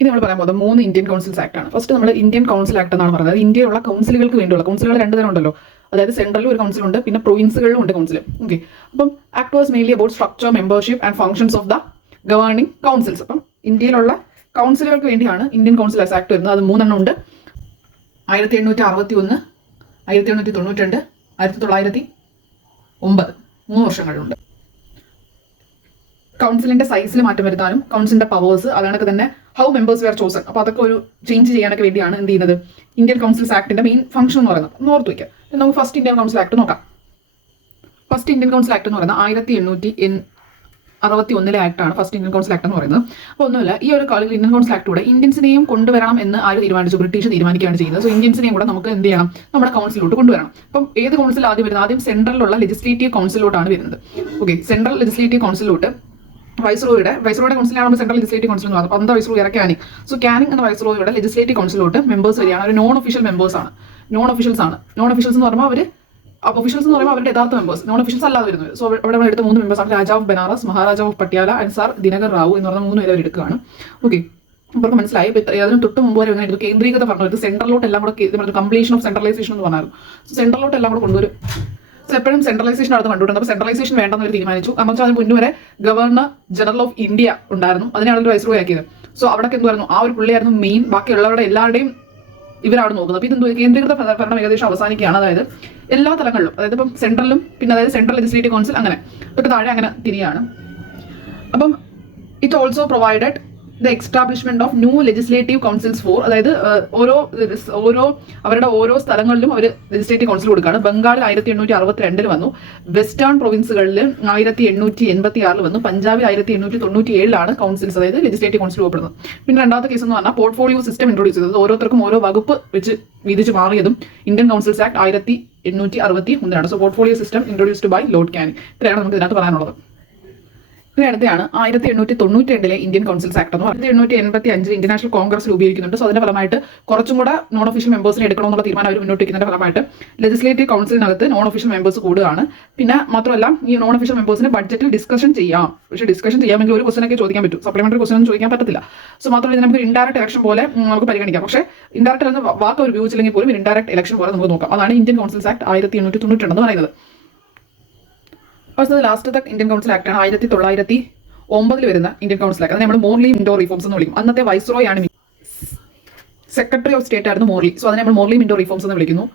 ഇത് നമ്മൾ പറയാൻ പോകുന്നത് 3 ഇന്ത്യൻ കൗൺസിൽസ് ആക്ട് ആണ്. ഫസ്റ്റ് നമ്മൾ ഇന്ത്യൻ കൗൺസിൽ ആക്ട് എന്നാണ് പറയുന്നത്. ഇന്ത്യയിലുള്ള കൗൺസിലുകൾക്ക് വേണ്ടിയുള്ള കൗൺസിലുകൾ 2 തരം ഉണ്ടല്ലോ. അതായത് സെൻട്രലിൽ ഒരു കൗൺസിൽ ഉണ്ട്, പിന്നെ പ്രൊവിൻസുകളിലും ഉണ്ട് കൗൺസിൽ. ഓക്കെ, അപ്പം act was mainly about structure, membership and functions of the governing councils. അപ്പം ഇന്ത്യയിലുള്ള കൗൺസിലുകൾക്ക് വേണ്ടിയാണ് ഇന്ത്യൻ കൗൺസിൽ ആക്ട് വരുന്നത്. അത് 3 ഉണ്ട്. 1861, 1892, 1909, 3 വർഷങ്ങളിലുണ്ട്. കൗൺസിലിന്റെ സൈസിൽ മാറ്റം വരുത്താനും കൗൺസിലിന്റെ പവേഴ്സ് അതൊക്കെ തന്നെ ഹൗ മെമ്പേഴ്സ് വെയർ ചോസൺ, അപ്പോൾ അതൊക്കെ ഒരു ചേഞ്ച് ചെയ്യാനൊക്കെ വേണ്ടിയാണ് എന്ത് ചെയ്യുന്നത് ഇന്ത്യൻ കൗൺസിൽസ് ആക്ടിന്റെ മെയിൻ ഫംഗ്ഷൻ എന്ന് പറയുന്നത്. ഒന്ന് ഓർത്ത് വയ്ക്കുക. നമുക്ക് ഫസ്റ്റ് ഇന്ത്യൻ കൗൺസിൽ ആക്ട് നോക്കാം. ഫസ്റ്റ് ഇന്ത്യൻ കൗൺസിൽ ആക്ട് എന്ന് പറയുന്നത് 1861 ആക്ടാണ് ഫസ്റ്റ് ഇന്ത്യൻ കൗൺസിൽ ആക്ട് എന്ന് പറയുന്നത്. അപ്പോൾ ഒന്നുമില്ല, ഈ ഒരു ഇന്ത്യൻ കൗൺസിൽ ആക്ടിലൂടെ ഇന്ത്യൻസിനെയും കൊണ്ടുവരണം എന്ന് ആര് തീരുമാനിച്ചു? ബ്രിട്ടീഷ് തീരുമാനിക്കുകയാണ് ചെയ്യുന്നത്. സോ ഇന്ത്യൻസിനെയും കൂടെ നമുക്ക് എന്ത് ചെയ്യണം? നമ്മുടെ കൗൺസിലോട്ട് കൊണ്ടുവരണം. അപ്പം ഏത് കൗൺസിൽ ആദ്യം വരുന്നത്? ആദ്യം സെൻട്രലിലുള്ള ലെജിസ്ലേറ്റീവ് കൗൺസിലോട്ടാണ് വരുന്നത്. ഓക്കെ, സെൻട്രൽ ലെജിസ്ലേറ്റീവ് കൗൺസിലോട്ട് വൈസ്രോയുടെ കൗൺസിലാണ് നമ്മൾ സെൻട്രൽ ലെജിസ്ലേറ്റീവ് കൗൺസിൽ എന്ന് പറയുന്നത്. അപ്പോൾ വൈസ്രോയുടെ കാനിങ്. സോ കാനിങ് എന്ന വൈസ്രോയുടെ ലെജിസ്ലേറ്റീവ് കൗൺസിലോട്ട് മെമ്പേഴ്സ് വരികയാണ്. ഒരു നോൺ ഒഫീഷ്യൽ മെമ്പേഴ്സ് ആണ്. നോൺ ഒഫീഷ്യൽസ് എന്ന് പറയുമ്പോൾ ഒഫീഷ്യൽസ് എന്ന് പറയുമ്പോൾ അവരുടെ യഥാർത്ഥ മെമ്പേഴ്സ്, നോൺ ഒഫീഷ്യൽസ് അല്ലാതെ വരുന്നത്. സോ അവിടെ നമ്മൾ എടുത്ത 3 മെമ്പേഴ്സ് ആണ്. രാജാവ് ഓഫ് ബനാറസ്, മഹാരാജാവ് of Patiala and sir Dinakar Rao എന്ന് പറഞ്ഞ 3 പേര് അവർ എടുക്കുകയാണ്. ഓക്കെ, അവർക്ക് മനസ്സിലായി. അതിന് തൊട്ട് മുമ്പ് വരെ എങ്ങനെ കേന്ദ്രീകൃത പറഞ്ഞു സെൻട്രലോട്ട് എല്ലാം കൂടെ കംപ്ലീഷൻ ഓഫ് സെൻട്രലൈസേഷൻ എന്ന് പറഞ്ഞായിരുന്നു. സോ സെൻട്രലോട്ട് എല്ലാം കൂടെ കൊണ്ടുവരും. സോ എപ്പോഴും സെൻട്രലൈസേഷൻ അടുത്ത് കണ്ടുകൊണ്ടിരുന്നത്. അപ്പോൾ സെൻട്രലൈസേഷൻ വേണ്ടെന്ന് അവർ തീരുമാനിച്ചു. കാരണം വെച്ചാൽ അതിന് മുന്നേ വരെ ഗവർണർ ജനറൽ ഓഫ് ഇന്ത്യ ഉണ്ടായിരുന്നു. അതിനാണ് ഒരു വൈസ്രോയി ആക്കിയത്. സോ അവിടെ എന്തുവായിരുന്നു? ആ ഒരു പുള്ളിയായിരുന്നു മെയിൻ. ബാക്കിയുള്ളവരുടെ എല്ലാവരുടെയും ഇവരാണ് നോക്കുന്നത്. അപ്പോൾ ഇതെന്തോ കേന്ദ്രീകൃത ഭരണം ഏകദേശം അവസാനിക്കുകയാണ്. അതായത് എല്ലാ തലങ്ങളിലും, അതായത് ഇപ്പം സെൻട്രലിലും പിന്നെ അതായത് സെൻട്രൽ ലെജിസ്ലേറ്റീവ് കൗൺസിൽ അങ്ങനെ തൊട്ട് താഴെ അങ്ങനെ തിരിയാണ്. അപ്പം it also provided the establishment of new legislative councils for, അതായത് അവരുടെ ഓരോ സ്ഥലങ്ങളിലും അവർ ലെജിസ്ലേറ്റീവ് കൗൺസിൽ കൊടുക്കുകയാണ്. ബംഗാളിൽ 1862 വന്നു. വെസ്റ്റേൺ പ്രൊവിൻസുകളിൽ 1886 വന്നു. പഞ്ചാബിൽ 1897 കൗൺസിൽസ്, അതായത് ലെജിസ്ലേറ്റീവ് കൗൺസിൽ രൂപപ്പെടുന്നത്. പിന്നെ രണ്ടാമത്തെ കേസ് എന്ന് പറഞ്ഞാൽ പോർട്ട്ഫോളിയോ സിസ്റ്റം ഇൻട്രോഡ്യൂസ് ചെയ്തത്. ഓരോരുത്തർക്കും ഓരോ വകുപ്പ് വെച്ച് വീതിച്ച് മാറിയതും Indian councils act 1861. So portfolio system introduced by Lord Canning. ഇത്രയാണ് നമുക്ക് ഇതിനകത്ത് പറയാനുള്ളത്. ഇതിന് അടുത്താണ് 1892 ഇന്ത്യൻ കൗൺസിൽസ് ആക്ട് എന്ന് പറയുന്നത്. 1885 ഇന്ത്യൻ നാഷണൽ കോൺഗ്രസ് രൂപീകരിക്കുന്നുണ്ട്. സോ അതിന്റെ ഫലമായിട്ട് കുറച്ചും കൂടെ നോൺ ഒഫീഷ്യൽ മെമ്പേഴ്സിനെ എടുക്കണമെന്നുള്ള തീരുമാനം അവർ മുന്നോട്ട് വയ്ക്കുന്നതിന്റെ ഫലമായിട്ട് ലെജിസ്ലേറ്റീവ് കൗൺസിലിനകത്ത് നോൺ ഒഫീഷ്യൽ മെമ്പേഴ്സ് കൂടുകയാണ്. പിന്നെ മാത്രമല്ല ഈ നോൺ ഒഫീഷ്യൽ മെമ്പേഴ്സിന് ബഡ്ജറ്റിൽ ഡിസ്കഷൻ ചെയ്യാം. പക്ഷേ ഡിസ്കഷൻ ചെയ്യാമെങ്കിൽ ഒരു ക്വസ്റ്റനൊക്കെ ചോദിക്കാൻ പറ്റും. സപ്ലിമെന്ററി ക്വസ്റ്റൻ ഒന്നും ചോദിക്കാൻ പറ്റത്തില്ല. സോ മാത്രമല്ല നമുക്ക് ഇൻഡയറക്ട് ഇലക്ഷൻ പോലെ നമുക്ക് പരിഗണിക്കാം. പക്ഷേ ഇൻഡയറക്ട് എന്ന വാക്ക് അവർ ഉപയോഗിച്ചില്ലെങ്കിൽ പോലും ഇൻഡയറക്ട് ഇലക്ഷൻ പോലെ നമുക്ക് നോക്കാം. അതാണ് ഇന്ത്യൻ കൗൺസിൽസ് ആക്ട് 1892 എന്ന് പറയുന്നത്. ഫസ്റ്റ് ലാസ്റ്റത്തെ ഇന്ത്യൻ കൗൺസിൽ ആക്ട് ആണ് 1909 വരുന്ന ഇന്ത്യൻ കൗൺസിൽ ആക്ട്. അതിനെ നമ്മൾ മോർലി മിൻഡോ റിഫോംസ് എന്ന് വിളിക്കും. അന്നത്തെ വൈസ്രോയ് ആണ് സെക്രട്ടറി ഓഫ് സ്റ്റേറ്റ് ആയിരുന്നു മോർലി. സോ അതിനെ നമ്മൾ മോർലി മിൻഡോ റിഫോംസ് എന്ന് വിളിക്കുന്നു.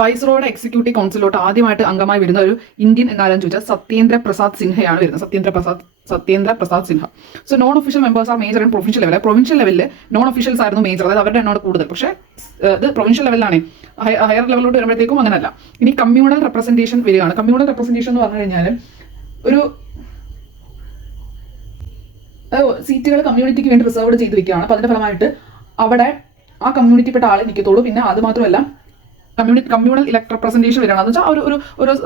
വൈസ്രോയുടെ എക്സിക്യൂട്ടീവ് കൗൺസിലോട്ട് ആദ്യമായിട്ട് അംഗമായി വരുന്ന ഒരു ഇന്ത്യൻ എന്നാലെന്ന് ചോദിച്ചാൽ സത്യേന്ദ്ര പ്രസാദ് സിൻഹയാണ് വരുന്നത്. Satyendra Prasad Sinha. So non official members are major and provincial level. Provincial ലെവലിൽ നോൺ ഒഫീഷ്യൽസ് ആയിരുന്നു മേജർ, അതായത് അവരുടെ എണ്ണോട് കൂടുതൽ. പക്ഷേ ഇത് പ്രൊവിൻഷ്യൽ ലെവലിലാണ്. ഹയർ ലെവലിലോട്ട് വരുമ്പോഴത്തേക്കും അങ്ങനെയല്ല. ഇനി കമ്മ്യൂണൽ റെപ്രസെന്റേഷൻ വരികയാണ്. കമ്മ്യൂണൽ റെപ്രസെന്റേഷൻ എന്ന് പറഞ്ഞു കഴിഞ്ഞാൽ ഒരു സീറ്റുകൾ കമ്മ്യൂണിറ്റിക്ക് വേണ്ടി റിസർവ്ഡ് ചെയ്ത് വെക്കുകയാണ്. അപ്പോൾ അതിന്റെ ഫലമായിട്ട് അവിടെ ആ കമ്മ്യൂണിറ്റിപ്പെട്ട ആളെ നിൽക്കത്തുള്ളൂ. പിന്നെ അത് മാത്രമല്ല കമ്മ്യൂണൽ ഇലക്ട് റെപ്രസെന്റേഷൻ വരികയാണ്. എന്ന് വെച്ചാൽ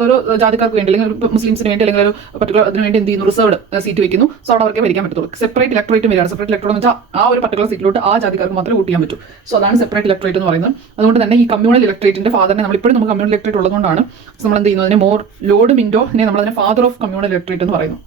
ഓരോ ജാതിക്കാർക്ക് വേണ്ടി അല്ലെങ്കിൽ മുസ്ലിംസിന് വേണ്ടി അല്ലെങ്കിൽ ഒരു പർട്ടിക്കുലർ അതിന് വേണ്ടി എന്ത് ചെയ്യുന്നു? റിസർവ്ഡ് സീറ്റ് വെക്കുന്നു. സോ അവിടെ അവർക്ക് ഭരിക്കാൻ പറ്റത്തുള്ളൂ. സെപ്പറേറ്റ് ഇലക്ടറേറ്റ് വരികയാണ്. സെപ്പറേറ്റ് ഇലക്ടറേറ്റ് എന്ന് വെച്ചാൽ ആ ഒരു പർട്ടിക്കുലർ സീറ്റിലോട്ട് ആ ജാതിക്കാർക്ക് മാത്രമേ വോട്ട് ചെയ്യാൻ പറ്റൂ. സോ അതാണ് സെപ്പറേറ്റ് ഇലക്ടറേറ്റ് എന്ന് പറയുന്നത്. അതുകൊണ്ട് തന്നെ ഈ കമ്മ്യൂണൽ ഇലക്ടറേറ്റിന്റെ ഫാദറിനെ നമ്മളിപ്പോഴും നമുക്ക് കമ്മ്യൂണൽ ഇലക്ടറേറ്റ് ഉള്ളതുകൊണ്ടാണ് നമ്മൾ എന്ത് ചെയ്യുന്നത്? അതിനെ ലോർഡ് മിൻഡോനെ നമ്മളതിനെ ഫാദർ ഓഫ് കമ്മ്യൂണൽ ഇലക്ടറേറ്റ് എന്ന് പറയുന്നു.